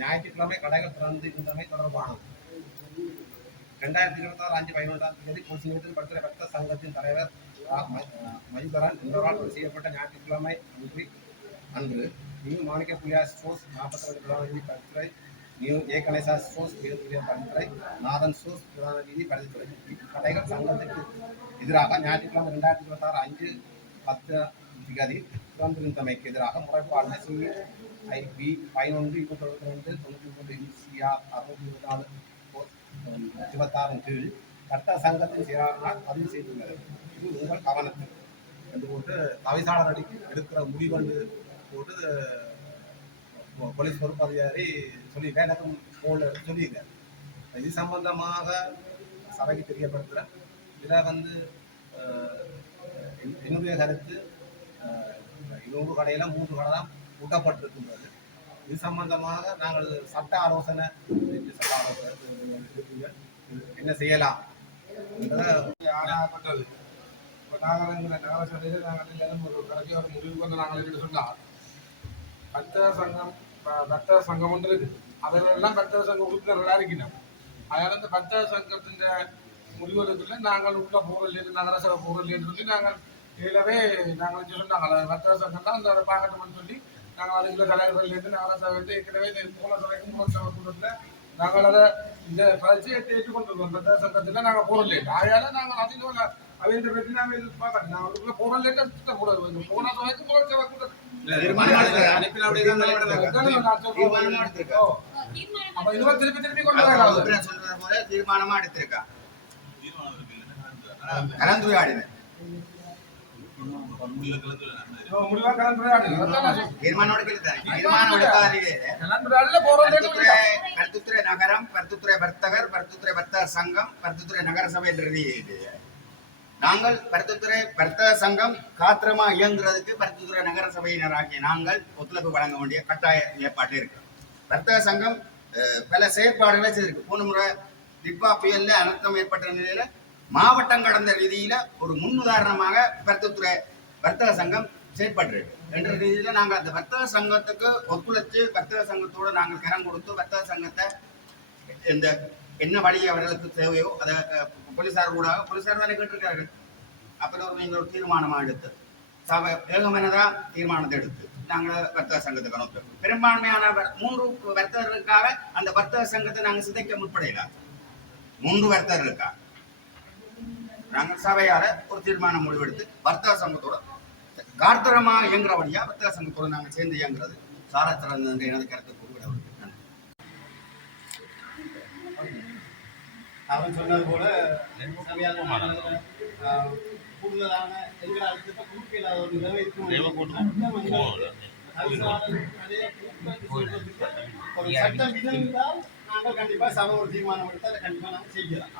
ஞாயிற்றுக்கிழமை கடைகள் திறந்து இருந்தமை தொடர்பானது 2026 5/11 கோசிங்கத்தில் படுத்துறை பக்த சங்கத்தின் தலைவர் மயூகரன் என்பவரால் செய்யப்பட்ட ஞாயிற்றுக்கிழமை அன்று நியூ மாணிக்க புலியா ஸ்டோர்ஸ் 42 பிரதான வீதி படுத்துறை, நியூ ஏ கணேசா ஸ்டோர்ஸ் 23 படுத்துறை, நாதன் ஸ்டோர்ஸ் பிரதான வீதி படுத்துறை கடைகள் சங்கத்திற்கு எதிராக ஞாயிற்றுக்கிழமை 2026 திறந்திருந்தமைக்கு எதிராக முறைப்பாடு CIB 11/22/93 624 கீழ் சட்ட சங்கத்தின் செயலாளரால் பதிவு செய்துள்ளது. இது உங்கள் கவனத்தில் என்று போட்டு தவிசாளர் அடி எடுக்கிற முடிவென்று போட்டு போலீஸ் பொறுப்பு அதிகாரி சொல்லியிருக்கேன். எனக்கும் போல சொல்லியிருக்கேன். இது சம்பந்தமாக சபைக்கு தெரியப்படுத்துகிறேன். இதில் என்னுடைய கருத்து 200 கடையில் 3 கடை தான் கூட்டப்பட்டிருக்கின்றது. இது சம்பந்தமாக நாங்கள் சட்ட ஆலோசனை என்ன செய்யலாம் ஆராயப்பட்டது. இப்போ நாங்கள் எங்கள் நகர சபையில் நாங்கள் ஒரு கடைசி ஒரு முடிவுக்கு வந்து நாங்கள் என்ன சொன்னால், பக்தர் சங்கம் ஒன்று இருக்குது. அதெல்லாம் பக்தர் சங்க உறுப்பினர்களாக இருக்கின்றோம். அதனால் இந்த பக்தர் சங்கத்தின் முடிவுகளுக்குள்ள நாங்கள் உள்ள போகலைன்னு நகர சபை போகலைன்னு சொல்லி நாங்கள் இதிலவே நாங்கள் சொன்னாங்க. பக்தர் சங்கம் தான் அந்த பார்க்கணும்னு சொல்லி நாங்கள் அதுக்குள்ள தலைவர்கள்லேருந்து நகர சபை ஏற்கனவே மூல சபைக்கும் மூல சபை கூட்டத்தில் நாங்கள் அதை இந்த பரிச்சையை ஏற்றுக்கொண்டிருக்கோம். பக்தர் சங்கத்தில் நாங்கள் போகல. அதனால நாங்கள் அதில் அவங்க பற்றி நாங்கள் இது பார்க்கணும். நாங்கள் அதுக்குள்ள போகலன்னு திட்டக்கூடாது. போன சபைக்கும் மூல சபை கூட்டத்தில் திருப்பி கொண்டு தீர்மானமா எடுத்திருக்கா கலந்துரையாடின பருத்துத்துறை நகரம், பருத்துத்துறை வர்த்தகர், பருத்துத்துறை வர்த்தக சங்கம், பருத்துத்துறை நகர சபை என்ற நாங்கள் பருத்துத்துறை வர்த்தக சங்கம் காத்திரமா இயங்குறதுக்கு பருத்துத்துறை நகர சபையினராகிய நாங்கள் ஒத்துழைப்பு வழங்க வேண்டிய கட்டாய நிலைப்பாட்டில் இருக்கிறோம். வர்த்தக சங்கம் பல செயற்பாடுகளை செய்திருக்கு. போன முறை திப்பா புயல்ல அனர்த்தம் ஏற்பட்ட நிலையில மாவட்டம் கடந்த ரீதியில ஒரு முன்னுதாரணமாக பருத்துத்துறை வர்த்தக சங்கம் செயற்பட்டிருக்கு என்ற ரீதியில நாங்கள் அந்த வர்த்தக சங்கத்துக்கு ஒத்துழைச்சு வர்த்தக சங்கத்தோடு நாங்கள் கரம் கொடுத்து வர்த்தக சங்கத்தை இந்த என்ன வழி அவர்களுக்கு தேவையோ அதை போலீசார் கூட போலீசார் தானே கேட்டிருக்கார்கள். அப்புறம் நீங்கள் ஒரு தீர்மானமாக எடுத்து சபை ஏகமனதா தீர்மானத்தை எடுத்து நாங்கள் வர்த்தக சங்கத்துக்கு அனுப்புவோம். பெரும்பான்மையான 3 வர்த்தகர்களுக்காக அந்த வர்த்தக சங்கத்தை நாங்கள் சிதைக்க முற்படையில 3 வர்த்தகர்களுக்காக நாங்கள் சபையார ஒரு தீர்மானம் முடிவெடுத்து வர்த்தக சங்கத்தோட கார்த்தரமா இயங்குறபடியா வர்த்தக சங்கத்தோட நாங்கள் சேர்ந்து இயங்குறது சாரத்திறந்த என்று எனது கருத்து குறிப்பிட வருகிறது. அவன் சொன்னது போல கூடுதலான ஒரு சட்டம் இருந்தால் நாங்கள் கண்டிப்பா சபை ஒரு தீர்மானம் எடுத்து அதை கண்டிப்பா நாங்கள் செய்யலாம்.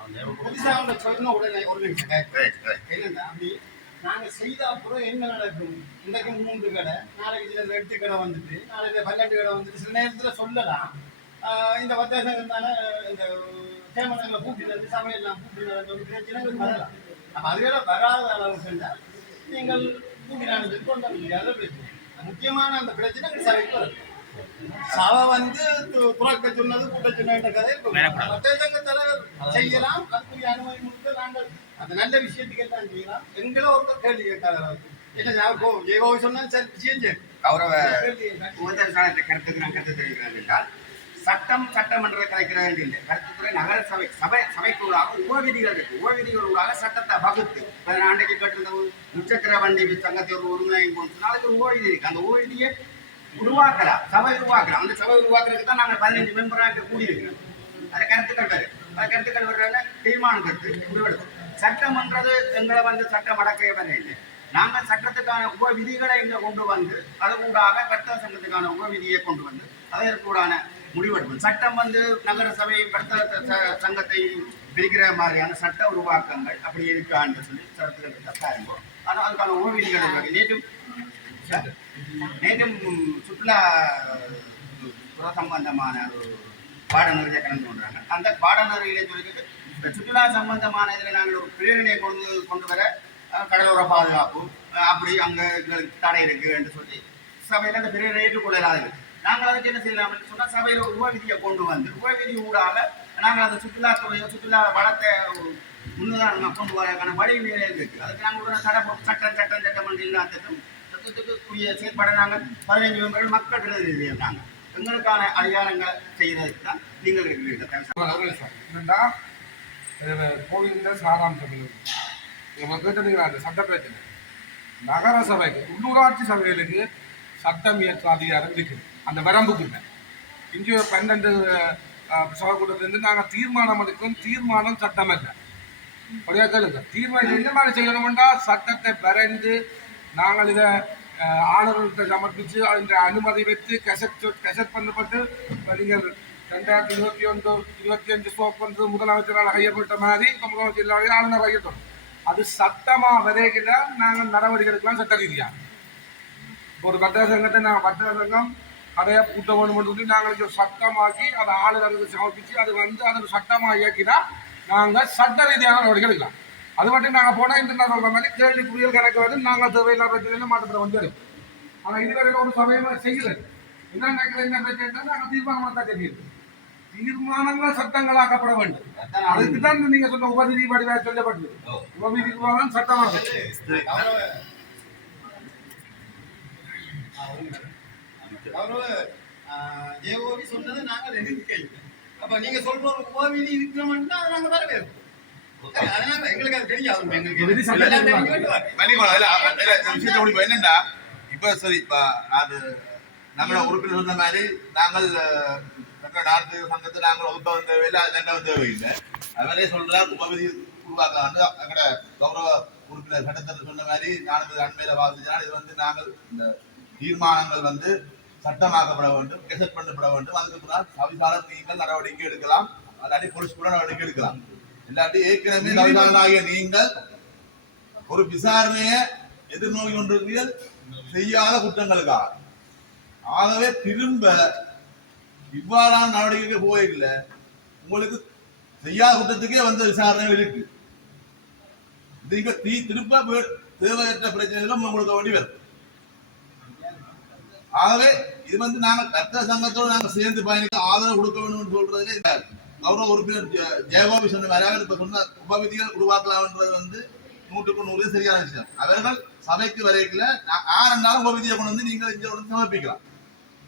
சொன்ன உடனே ஒரு நிமிஷம் என்னன்னா அப்படி நாங்கள் செய்த அப்புறம் என்ன நடக்கும்? இன்றைக்கு 3 கடை, நாளைக்கு 8 கடை வந்துட்டு, நாளைக்கு 12 கடை வந்துட்டு சில நேரத்தில் சொல்லலாம் இந்த வர்த்தக சங்கம் தானே இந்த தேமனங்களை கூட்டினது சபையெல்லாம் கூட்டினது பிரச்சனைகள் வரலாம். அப்போ அதுவேளை வராத அளவுக்கு என்றால் நீங்கள் கூட்டினானது கொண்டு முடியாத பிரச்சனை. முக்கியமான அந்த பிரச்சனை சபைக்கு வரும். சபை துறக்க சொன்னது கூட்ட சொன்ன கதை வர்த்தக சங்க தலைவர் செய்யலாம். அதுக்குரிய அனுமதி கொடுத்து நாங்கள் அந்த நல்ல விஷயத்துக்கு எல்லாம் செய்யலாம். எங்களை ஒருத்தர் கேள்வி கேட்காத என்ன சொன்னால் சரி விஷயம் செய்யும் கௌரவ கருத்துக்கு நான் கருத்து தெரிவிக்கிறேன் என்றால் சட்டமன்ற கிடைக்கிற வேண்டிய கருத்துத்துறை நகர சபைக்குள்ளாக உபவிதிகள் இருக்கு. உபவிதிகளூடாக சட்டத்தை வகுத்து அன்றைக்கு கேட்டிருந்த முச்சக்கர வண்டி சங்கத்தை ஒரு ஒருங்கிணைப்பு கொண்டு அதுக்கு ஒரு உபவிதி இருக்கு. அந்த உபவிதியை உருவாக்கலாம், சபை உருவாக்கலாம். அந்த சபை உருவாக்குறதுக்கு தான் நாங்கள் 15 மெம்பராக கூடியிருக்கிறோம். அதை கருத்துக்கள் வேறு கருத்துக்கள் வர்றாங்க. தீர்மானம் கருத்து முடிவெடுக்கும். சட்டம்ன்றது எங்களை சட்டம் அடக்க வர இல்லை. நாங்கள் சட்டத்துக்கான உப விதிகளை இங்கே கொண்டு வந்து அதுக்கூடாக வர்த்தக சங்கத்துக்கான உப விதியை கொண்டு வந்து அதற்கூடான முடிவெடுப்போம். சட்டம் வந்து நகர சபை வர்த்தக சங்கத்தை பிரிக்கிற மாதிரியான சட்ட உருவாக்கங்கள் அப்படி இருக்கான்னு சொல்லி சட்டத்துக்கு பாருங்க. ஆனால் அதுக்கான உப விதிகள் நேற்றும் சுற்றுலா துறை சம்பந்தமான ஒரு பாடநெறியை கலந்து கொண்டாங்க. அந்த பாடநெறியிலே சொல்லிட்டு இந்த சுற்றுலா சம்பந்தமான இதில் நாங்கள் ஒரு பிரேரணையை கொண்டு வர கடலோர பாதுகாப்பு அப்படி அங்கே எங்களுக்கு தடை இருக்கு என்று சொல்லி சபையில் அந்த பிரேரணை ஏற்றுக்கொள்ளலாது. நாங்கள் அதுக்கு என்ன செய்யலாம் சொன்னால் சபையில் ஒரு உபவிதியை கொண்டு வந்து உபவிதி ஊடாக நாங்கள் அந்த சுற்றுலாத்துறையை சுற்றுலா வளத்தை முன்னுதாரணமாக கொண்டு வரக்கான வழிமுறை இருக்கு. அதுக்கு நாங்கள் சட்டம் என்று இல்லாததும் சட்டத்துக்குரிய செயற்பாடை நாங்கள் 15 மெம்பர்கள் மக்கள் பிரதிநிதிகள் நாங்கள் எங்களுக்கான அதிகாரங்களை செய்யறதுக்கு தான் நீங்கள் இருக்கிறீர்கள். கோவிலில் சாராம்சம் இவங்க கேட்டதுங்களா அந்த சட்ட பிரச்சனை நகர சபைக்கு உள்ளூராட்சி சபைகளுக்கு சட்டம் இயற்ற அதிகாரம் இருக்குது. அந்த வரம்புக்கு இல்லை. இங்கே 12 சபை கூட்டத்திலிருந்து நாங்கள் தீர்மானம் எடுக்கும். தீர்மானம் சட்டம் இல்லை. அப்படியா கேளுங்க. தீர்மானம் என்ன மாதிரி செய்யணும்னா சட்டத்தை வரைந்து நாங்கள் இதை ஆளுநர்கிட்ட சமர்ப்பித்து அந்த அனுமதி வைத்து கெசட் பண்ணப்பட்டு நீங்கள் 2021 25 ஸ்டோப் வந்து முதலமைச்சரால் கையப்பட்ட மாதிரி இப்போ முதலமைச்சர் ஆளுநர் கையப்படும். அது சட்டமாக வரைகிற நாங்கள் நடவடிக்கை எடுக்கலாம். சட்ட ரீதியாக ஒரு வர்த்தக சங்கத்தை நாங்கள் வர்த்தக சங்கம் அதைய கூட்ட வேணும் சொல்லி நாங்கள் சட்டமாக்கி அதை ஆளுநருக்கு சமர்ப்பித்து அது வந்து அதுக்கு சட்டமாக இயக்கினா நாங்கள் சட்ட ரீதியாக நடவடிக்கை எடுக்கலாம். அது மட்டும் நாங்கள் போனால் இந்த நான் சொல்கிற மாதிரி கேள்வி புரியல் கணக்கு வந்து நாங்கள் தேவையில்லாத பிரச்சனை மாற்றப்பட வந்து. ஆனால் இதுவரைக்கும் ஒரு சமயமாக செய்யலை. என்ன நினைக்கிற என்ன பிரச்சனை நாங்கள் தீர்மானம் தான் தெரியுது. தீர்மானங்கள் சட்டங்களாக்கப்பட வேண்டும். அதுக்கு தான் நீங்க சொன்ன உபவிதி வடிவாக சொல்லப்பட்டது. உபவிதி தான் சட்டமாக ஜேஓபி சொன்னது நாங்கள் எதிர்க்கை. அப்ப நீங்க சொல்ற ஒரு உபவிதி இருக்கணும்னா அதை நாங்கள் வரவேற்போம். அதனால எங்களுக்கு அது தெரியாது. என்னண்டா இப்ப சரி அது நம்மள உறுப்பினர் சொன்ன மாதிரி நாங்கள் நாட்டு சங்கத்தை நாங்கள் வகுப்பவன் தேவையில்லை, அது தண்டவன் தேவையில்லை. அவரே சொல்றார் உபவிதி உருவாக்க எங்கட கௌரவ உறுப்பினர் சட்டத்தை சொன்ன மாதிரி நான்கு அண்மையில வாசிச்சால் இது வந்து நாங்கள் இந்த தீர்மானங்கள் வந்து சட்டமாக்கப்பட வேண்டும், கெசட் பண்ணப்பட வேண்டும். அதுக்கு பின்னால் தவிசாளர் நீங்கள் நடவடிக்கை எடுக்கலாம், அல்லாட்டி போலீஸ் கூட நடவடிக்கை எடுக்கலாம். இல்லாட்டி ஏற்கனவே தவிசாளராகிய நீங்கள் ஒரு விசாரணையை எதிர்நோக்கி கொண்டிருக்கிறீர்கள் செய்யாத குற்றங்களுக்காக. ஆகவே திரும்ப இவ்வாறான நடவடிக்கைக்கு போயில்ல உங்களுக்கு செய்யாத குற்றத்துக்கே வந்த விசாரணைகள் இருக்கு. நீங்க திரும்ப தேவையற்ற பிரச்சனைகளும் உங்களுக்கு வேண்டி வரும். ஆகவே இது வந்து நாங்கள் வர்த்தக சங்கத்தோடு நாங்கள் சேர்ந்து பயணிக்க ஆதரவு கொடுக்க வேண்டும் சொல்றதுல இந்த கௌரவ உறுப்பினர் ஜெயகோபி சொன்ன மாதிரி இப்ப சொன்ன உபவிதிகள் உருவாக்கலாம்ன்றது வந்து 100% சரியான விஷயம். அவர்கள் சபைக்கு வரைக்கல யார் இருந்தாலும் உபவிதியை கொண்டு வந்து நீங்கள் இங்க கொண்டு சமர்ப்பிக்கலாம்.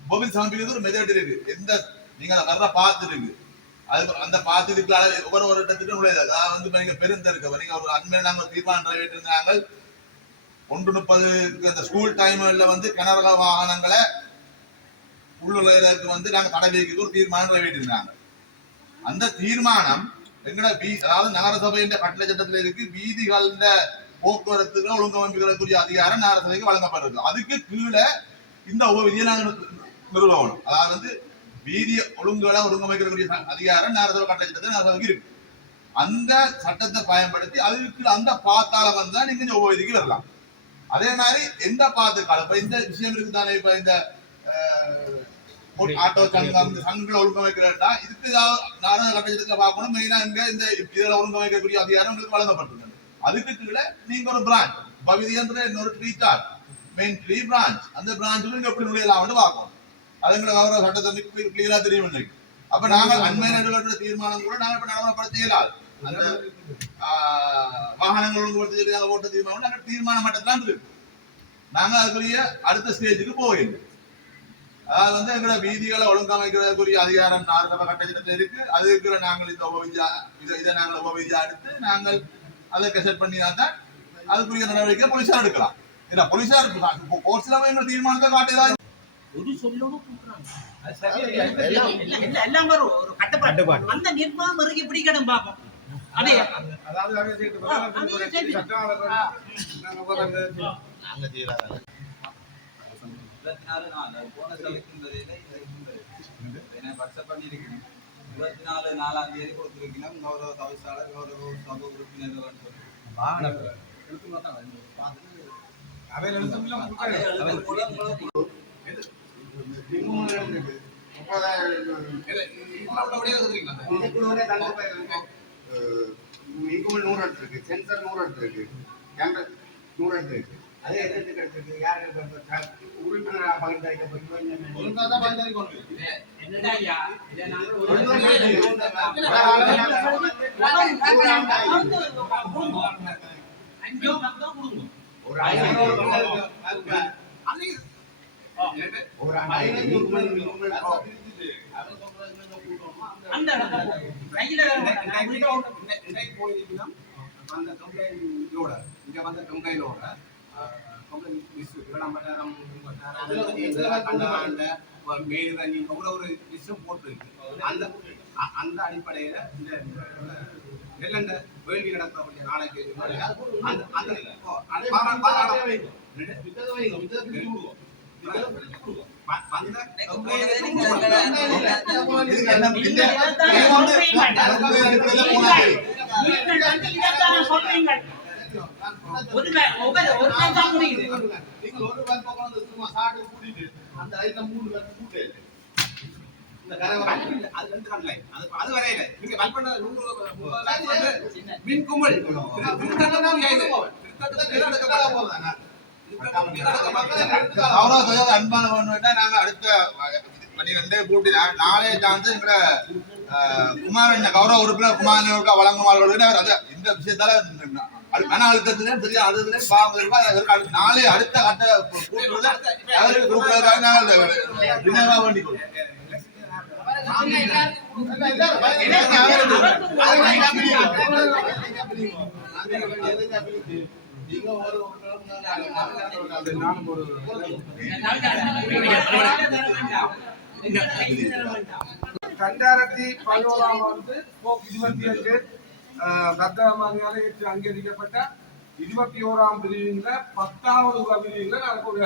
உபவிதி சமர்ப்பிக்கிறது ஒரு மெத்தட் இருக்கு. எந்த நீங்க வர்ற பாத்து இருக்கு, அது அந்த பாத்துக்கு ஒவ்வொரு இடத்துக்கு நுழையாது. அதாவது வந்து நீங்க பெருந்தருக்கு நீங்க ஒரு அண்மையில நாங்கள் தீர்மானம் நிறைவேற்றிருந்தாங்க 1:30 அந்த ஸ்கூல் டைம்ல வந்து கனரக வாகனங்களை உள்ளுக்கு வந்து நாங்கள் தடை வைக்க ஒரு தீர்மானம் நிறைவேற்றிருந்தாங்க. அந்த தீர்மானம் எங்கட அதாவது நகரசபையின் கட்டளை சட்டத்தில் இருக்கு. வீதிகள போக்குவரத்துகளை ஒழுங்கமைப்புகளுக்குரிய அதிகாரம் நகரசபைக்கு வழங்கப்பட்டிருக்கு. அதுக்கு கீழே இந்த உபவிதியை நாங்கள் நிறுவனம். அதாவது வந்து வீதி ஒழுங்குகளை ஒழுங்கமைக்கக்கூடிய அதிகாரம் நகரசபை கட்டளை சட்டத்தில் நகரசபைக்கு இருக்கு. அந்த சட்டத்தை பயன்படுத்தி அதுக்கு அந்த பாத்தால வந்தா நீங்க இந்த உபவிதிக்கு வரலாம். அதே மாதிரி எந்த பாத்துக்கால இப்ப இந்த விஷயம் இருக்குதானே, இப்ப இந்த ஆட்டோ சங்கம் சங்கங்களை ஒழுங்கமைக்கிறா இதுக்கு நாடக கட்டணத்துல பார்க்கணும். மெயினா இங்க இந்த இதுல ஒழுங்கமைக்கக்கூடிய அதிகாரம் உங்களுக்கு வழங்கப்பட்டிருக்கு. அதுக்கு கீழே நீங்க ஒரு பிரான்ச் பகுதி என்ற இன்னொரு tree chart main tree branch, அந்த பிரான்ச்சுக்கு நீங்க எப்படி நுழையலாம்னு பார்க்கணும். அதுங்களை கௌரவ சட்டத்தை கிளியரா தெரியும். அப்ப நாங்கள் அண்மை நடுவற்ற தீர்மானம் கூட நாங்கள் இப்ப நடைமுறைப்படுத்த இயலாது. அந்த வாகனங்கள் ஒழுங்குபடுத்த ஓட்ட தீர்மானம் நாங்கள் தீர்மான மட்டத்தான் இருக்கு. நாங்க அதுக்குரிய அடுத்த ஸ்டேஜுக்கு போயிடும். அதாவது வந்து எங்களோட வீதிகளை ஒழுங்கமைக்கிறதுக்குரிய அதிகாரம் நகரசபை கட்டத்தில் இருக்கு. அதுக்கு நாங்கள் இந்த இதை நாங்கள் உபவிதியா எடுத்து நாங்கள் அதை கெசட் பண்ணினாதான் அதுக்குரிய நடவடிக்கை போலீஸார் எடுக்கலாம். இல்ல போலீஸார் கோர்ட்ஸ்ல எங்க தீர்மானத்தை காட்டியதா ஒரு சொல்லணும் எல்லாம் ஒரு கட்டுப்பாடு அந்த நிர்வாகம் இறுகி பிடிக்கணும் பார்ப்போம். அதே அதாவது அவங்க செய்து சட்டம் நாங்கள் நாங்க செய்யலாம் 24 நாள் போன செலக்ட்ன்றதே இது இருந்தது ஏன்னா வாட்ஸ்அப் பண்ணியிருக்கேன் 24 4ஆம் தேதி கொடுத்துருக்கணும் கௌரவ தவிசாளர் கௌரவ சபை உறுப்பினர்கள் சொல்லி எழுத்து மாத்தான் அவையில் எழுத்துமில்ல இன்குமல் 100 இருக்கு, சென்சர் 100 இருக்கு, கேமரா 100 இருக்கு. அதே எதுக்கு எடுத்துருக்கு? யார் உறுப்பினராக பகிர்ந்தளிக்கப்பட்டு என்னடா ஐயா இதை நாங்கள் ஒரு அஞ்சோ பத்தோ கொடுங்க ஒரு 500 அந்த கையில போயிருக்கணும் அந்த கம்ப்ளைண்டோட இங்க வந்த கம்ப்ளைண்டோட கம்ப்ளைண்ட் மிஸ் மேலுதண்ணி ஒரு விஷயம் போட்டுருக்கு அந்த அடிப்படையில இந்த நெல்லண்ட வேள்வி நடக்கக்கூடிய நாளைக்கு அன்பான நாங்க அடுத்த 12 கூட்டி நாளைய சார்ந்து எங்களை குமாரன் கௌரவ உறுப்பினர் குமாரனுக்கு வழங்குமாறு இந்த விஷயத்தால மன அழுத்தத்திலே பெரிய அதுல பாவம் நாளை அடுத்த கட்ட கூட்டுறத அவருக்கு கொடுப்பதற்காக நாங்கள் வினவா வேண்டிக் கொள்வோம். ரெண்டாயிரத்தி 11 25 ரத்தமாக ஏற்று அங்கீகரிக்கப்பட்ட 21ஆம் பிரிவின்ல 10வது பிரிவின்ல நடக்கக்கூடிய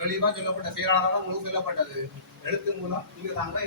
தெளிவா சொல்லப்பட்ட செயலாளரால் முழு சொல்லப்பட்டது எழுத்து மூலம் நீங்க தாங்க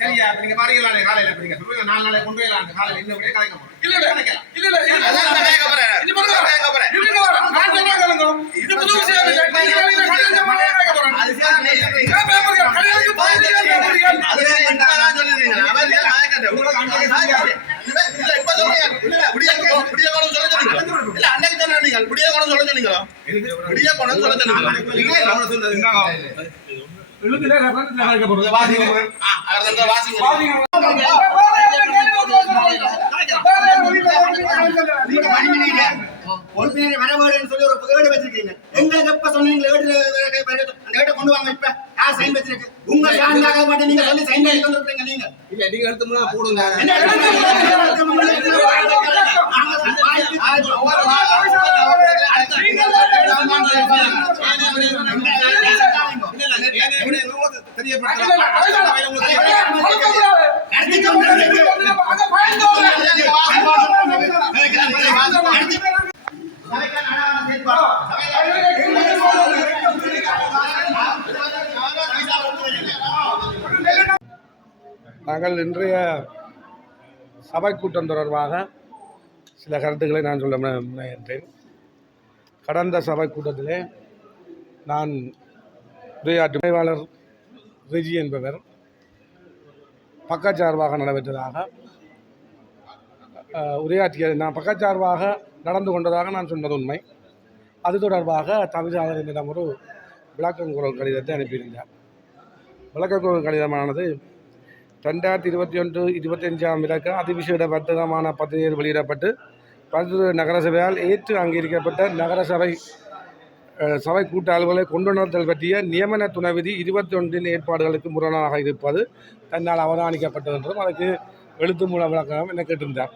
சரியா நீங்க பாருங்களா காலையில நீங்க சொல்லுங்க 4 நாளை கொண்டு வரலாம் காலையில இந்த விட கலைக்க போறோம் இல்ல இது புது விஷயம் வரவேன்னு சொல்லி ஒரு ஏடு வச்சிருக்கீங்க எங்க எப்ப சொன்னீங்க ஏடு கொண்டு வாங்க இப்ப யார் சைன் வச்சிருக்கு உங்க சார்ந்தாக மட்டும் நீங்க சொல்லி சைன் பண்ணி கொண்டிருக்கீங்க நீங்க இல்ல நீங்க எடுத்தோம்னா போடுங்க என்ன நாங்கள் இன்றைய சபை கூட்டம் தொடர்பாக சில கருத்துக்களை நான் சொல்ல முனைகின்றேன். கடந்த சபை கூட்டத்திலே நான் உரையாற்றுவாளர் ரிஜி என்பவர் பக்கச்சார்பாக நடைபெற்றதாக நான் பக்கச்சார்பாக நடந்து கொண்டதாக நான் சொன்னது உண்மை. அது தொடர்பாக தவிசாளர் என்னிடம் ஒரு விளக்கங்குரல் கடிதத்தை அனுப்பியிருந்தார். விளக்கங்குரல் கடிதமானது 2021-25 இலக்க அதிவிசேட வர்த்தகமான பத்திரிகையில் வெளியிடப்பட்டு பல்வேறு நகரசபையால் ஏற்று அங்கீகரிக்கப்பட்ட நகரசபை சபை கூட்ட அலுவலை கொண்டுணர்தல் பற்றிய நியமன துணை விதி 21 ஏற்பாடுகளுக்கு முரணாக இருப்பது தன்னால் அவதானிக்கப்பட்டது என்றும் அதுக்கு எழுத்து மூல விளக்கம் என்ன கேட்டிருந்தார்.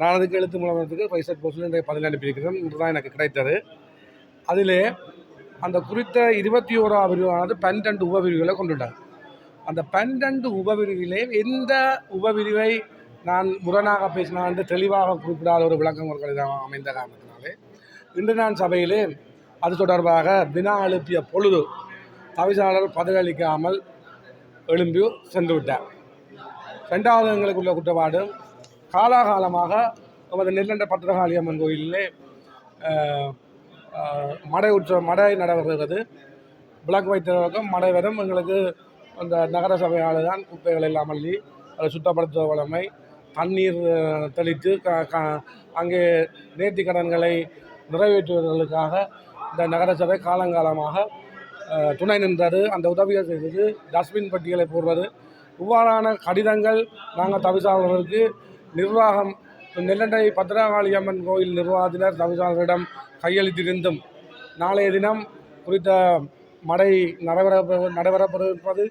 நான் அதுக்கு எழுத்து மூலத்துக்கு பைசட் போஸ்டில் பதில் அனுப்பியிருக்கிறேன். இன்று தான் எனக்கு கிடைத்தது. அதிலே அந்த குறித்த 21ஆம் பிரிவானது 12 உபபிரிவுகளை கொண்டுட்டார். அந்த 12 உபபிரிவிலே எந்த உபபிரிவை நான் முரணாக பேசினான் என்று தெளிவாக குறிப்பிடாத ஒரு விளக்கம் ஒரு கடிதம் அமைந்த காரணத்தினாலே இன்று நான் சபையிலே அது தொடர்பாக வினா எழுப்பிய பொழுது தவிசாளர் பதிலளிக்காமல் எழும்பி சென்று விட்டார். ரெண்டாவது எங்களுக்குள்ள குற்றப்பாடு, காலாகாலமாக நமது நெல்லண்ட பத்திரகாளியம்மன் கோயிலிலே மடை நடைபெறுகிறது. விளக்கு வைத்தவர்கள் மடை வரும். எங்களுக்கு அந்த நகர சபையால் தான் குப்பைகள் எல்லாம் அள்ளி அதை சுத்தப்படுத்துவ வளமை, தண்ணீர் தெளித்து அங்கே நேர்த்தி கடன்களை நிறைவேற்றுவதற்காக இந்த நகரசபை காலங்காலமாக துணை நின்றது. அந்த உதவிகள் செய்தது, டஸ்ட்பின் பட்டியலை போடுவது, இவ்வாறான கடிதங்கள் நாங்கள் தவிசாளர்களுக்கு நிர்வாகம் நெல்லண்டை பத்திரகாளியம்மன் கோயில் நிர்வாகத்தினர் தவிசாளர்களிடம் கையளித்திருந்தும் நாளைய தினம் குறித்த மடை நடைபெறப்பட்டிருப்பது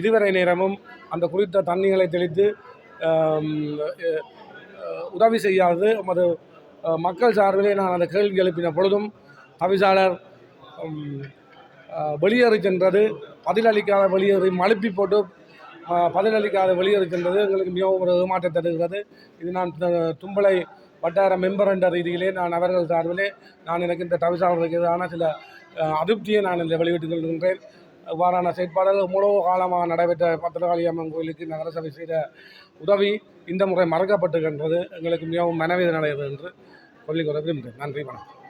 இதுவரை நேரமும் அந்த குறித்த தண்ணிகளை தெளித்து உதவி செய்யாது நமது மக்கள் சார்பிலே நான் அந்த கேள்வி எழுப்பின பொழுதும் தவிசாளர் வெளியேறி சென்றது, பதிலளிக்காத வெளியேறி மழுப்பி போட்டு பதிலளிக்காத வெளியேறி சென்றது எங்களுக்கு மிகவும் ஒரு ஏமாற்றத்தை தருகிறது. இது நான் தும்பளை வட்டார மெம்பர் என்ற ரீதியிலே நான் அவர்கள் சார்பிலே நான் எனக்கு இந்த தவிசாளர்களுக்கு எதிரான சில அதிருப்தியை நான் இந்த வெளியிட்டுக் கொள்கின்றேன். இவ்வாறான செயற்பாடுகள் மூலவ காலமாக நடைபெற்ற பத்திரகாளியம்மன் கோயிலுக்கு நகரசபை செய்த உதவி இந்த முறை மறக்கப்பட்டுகின்றது. எங்களுக்கு மிகவும் மனவேதனை அடைகிறது என்று சொல்லிக் கொள்ள விரும்புகிறேன். நன்றி, வணக்கம்.